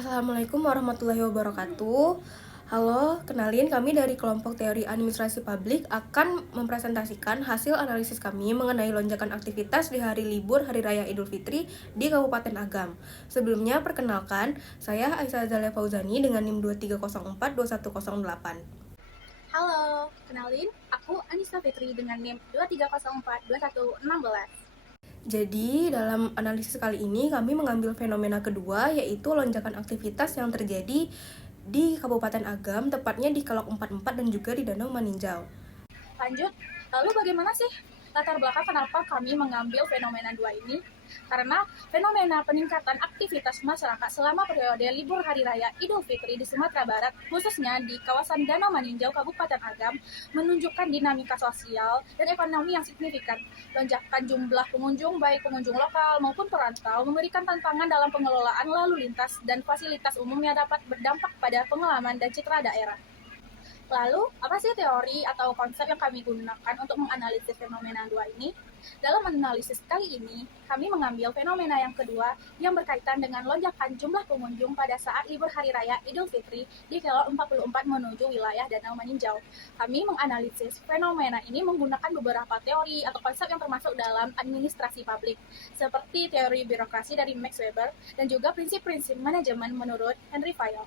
Assalamualaikum warahmatullahi wabarakatuh. Halo, kenalin kami dari kelompok teori administrasi publik akan mempresentasikan hasil analisis kami mengenai lonjakan aktivitas di hari libur Hari Raya Idul Fitri di Kabupaten Agam. Sebelumnya, perkenalkan, saya Aisyah Zalia Fauzani dengan NIM 23042108. Halo, kenalin, aku Anissa Fitri dengan NIM 23042116. Jadi, dalam analisis kali ini kami mengambil fenomena kedua, yaitu lonjakan aktivitas yang terjadi di Kabupaten Agam, tepatnya di Kelok 44 dan juga di Danau Maninjau. Lanjut, lalu bagaimana sih latar belakang kenapa kami mengambil fenomena dua ini? Karena fenomena peningkatan aktivitas masyarakat selama periode libur Hari Raya Idul Fitri di Sumatera Barat, khususnya di kawasan Danau Maninjau, Kabupaten Agam, menunjukkan dinamika sosial dan ekonomi yang signifikan. Lonjakan jumlah pengunjung, baik pengunjung lokal maupun perantau, memberikan tantangan dalam pengelolaan lalu lintas dan fasilitas umum yang dapat berdampak pada pengalaman dan citra daerah. Lalu, apa sih teori atau konsep yang kami gunakan untuk menganalisis fenomena dua ini? Dalam analisis kali ini, kami mengambil fenomena yang kedua yang berkaitan dengan lonjakan jumlah pengunjung pada saat libur Hari Raya Idul Fitri di Kelok 44 menuju wilayah Danau Maninjau. Kami menganalisis fenomena ini menggunakan beberapa teori atau konsep yang termasuk dalam administrasi publik, seperti teori birokrasi dari Max Weber dan juga prinsip-prinsip manajemen menurut Henry Fayol.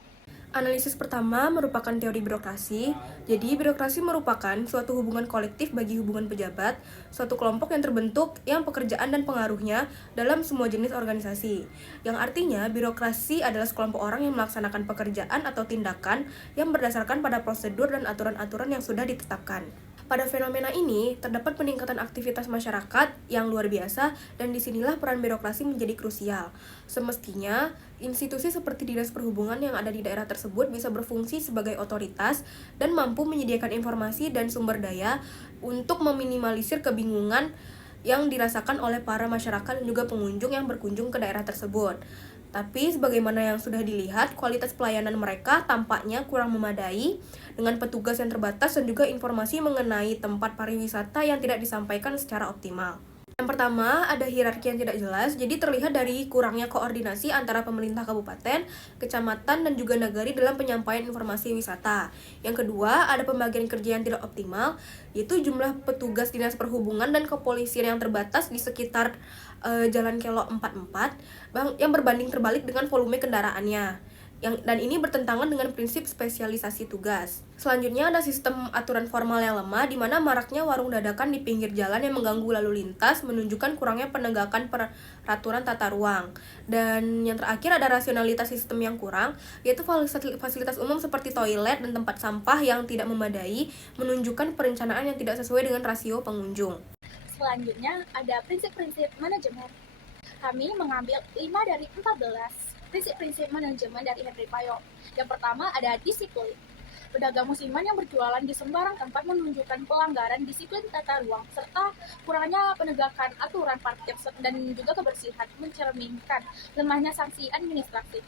Analisis pertama merupakan teori birokrasi. Jadi, birokrasi merupakan suatu hubungan kolektif bagi hubungan pejabat, suatu kelompok yang terbentuk yang pekerjaan dan pengaruhnya dalam semua jenis organisasi. Yang artinya, birokrasi adalah sekelompok orang yang melaksanakan pekerjaan atau tindakan yang berdasarkan pada prosedur dan aturan-aturan yang sudah ditetapkan. Pada fenomena ini, terdapat peningkatan aktivitas masyarakat yang luar biasa dan disinilah peran birokrasi menjadi krusial. Semestinya, institusi seperti Dinas Perhubungan yang ada di daerah tersebut bisa berfungsi sebagai otoritas dan mampu menyediakan informasi dan sumber daya untuk meminimalisir kebingungan yang dirasakan oleh para masyarakat dan juga pengunjung yang berkunjung ke daerah tersebut. Tapi sebagaimana yang sudah dilihat, kualitas pelayanan mereka tampaknya kurang memadai dengan petugas yang terbatas dan juga informasi mengenai tempat pariwisata yang tidak disampaikan secara optimal. Yang pertama, ada hierarki yang tidak jelas, jadi terlihat dari kurangnya koordinasi antara pemerintah kabupaten, kecamatan, dan juga nagari dalam penyampaian informasi wisata. Yang kedua, ada pembagian kerja yang tidak optimal, yaitu jumlah petugas dinas perhubungan dan kepolisian yang terbatas di sekitar Jalan Kelok 44 yang berbanding terbalik dengan volume kendaraannya. Dan ini bertentangan dengan prinsip spesialisasi tugas. Selanjutnya ada sistem aturan formal yang lemah, di mana maraknya warung dadakan di pinggir jalan yang mengganggu lalu lintas, menunjukkan kurangnya penegakan peraturan tata ruang. Dan yang terakhir ada rasionalitas sistem yang kurang, yaitu fasilitas umum seperti toilet dan tempat sampah yang tidak memadai, menunjukkan perencanaan yang tidak sesuai dengan rasio pengunjung. Selanjutnya, ada prinsip-prinsip manajemen. Kami mengambil 5 dari 14 prinsip-prinsip manajemen dari Henry Fayol. Yang pertama ada disiplin. Pedagang musiman yang berjualan di sembarang tempat menunjukkan pelanggaran disiplin tata ruang serta kurangnya penegakan aturan parkir dan juga kebersihan mencerminkan lemahnya sanksi administratif.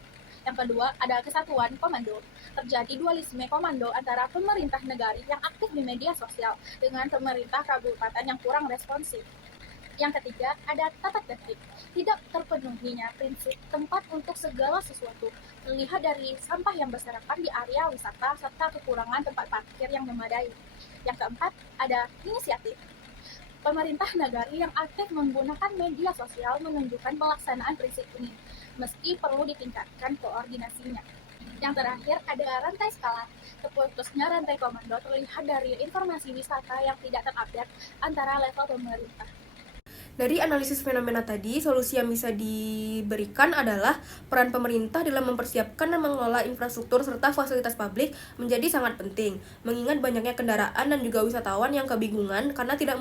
Yang kedua, ada kesatuan komando. Terjadi dualisme komando antara pemerintah negari yang aktif di media sosial dengan pemerintah kabupaten yang kurang responsif. Yang ketiga, ada tata tertib. Tidak terpenuhinya prinsip tempat untuk segala sesuatu. Terlihat dari sampah yang berserakan di area wisata serta kekurangan tempat parkir yang memadai. Yang keempat, ada inisiatif. Pemerintah negari yang aktif menggunakan media sosial menunjukkan pelaksanaan prinsip ini, meski perlu ditingkatkan koordinasinya. Yang terakhir ada rantai skala. Terputusnya rantai komando terlihat dari informasi wisata yang tidak terupdate antara level pemerintah. Dari analisis fenomena tadi, solusi yang bisa diberikan adalah peran pemerintah dalam mempersiapkan dan mengelola infrastruktur serta fasilitas publik menjadi sangat penting, mengingat banyaknya kendaraan dan juga wisatawan yang kebingungan karena tidak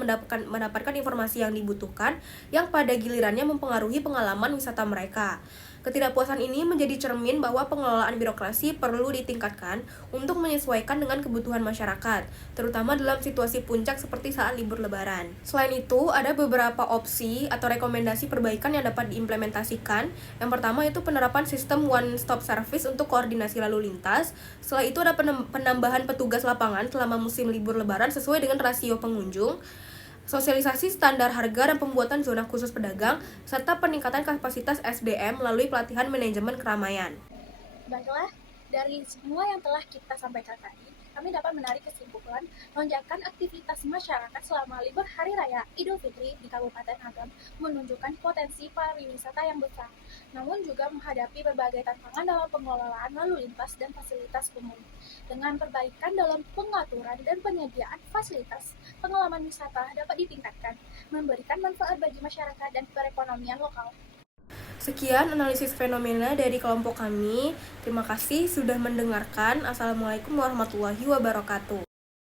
mendapatkan informasi yang dibutuhkan, yang pada gilirannya mempengaruhi pengalaman wisata mereka. Ketidakpuasan ini menjadi cermin bahwa pengelolaan birokrasi perlu ditingkatkan untuk menyesuaikan dengan kebutuhan masyarakat, terutama dalam situasi puncak seperti saat libur lebaran. Selain itu, ada beberapa opsi atau rekomendasi perbaikan yang dapat diimplementasikan. Yang pertama itu penerapan sistem one-stop service untuk koordinasi lalu lintas. Setelah itu ada penambahan petugas lapangan selama musim libur lebaran sesuai dengan rasio pengunjung. Sosialisasi standar harga dan pembuatan zona khusus pedagang, serta peningkatan kapasitas SDM melalui pelatihan manajemen keramaian. Baiklah, dari semua yang telah kita sampaikan tadi, kami dapat menarik kesimpulan lonjakan aktivitas masyarakat selama libur Hari Raya Idul Fitri di Kabupaten Agam menunjukkan potensi pariwisata yang besar, namun juga menghadapi berbagai tantangan dalam pengelolaan lalu lintas dan fasilitas umum. Dengan perbaikan dalam pengaturan dan penyediaan fasilitas, pengalaman wisata dapat ditingkatkan, memberikan manfaat bagi masyarakat dan perekonomian lokal. Sekian analisis fenomena dari kelompok kami. Terima kasih sudah mendengarkan. Assalamualaikum warahmatullahi wabarakatuh.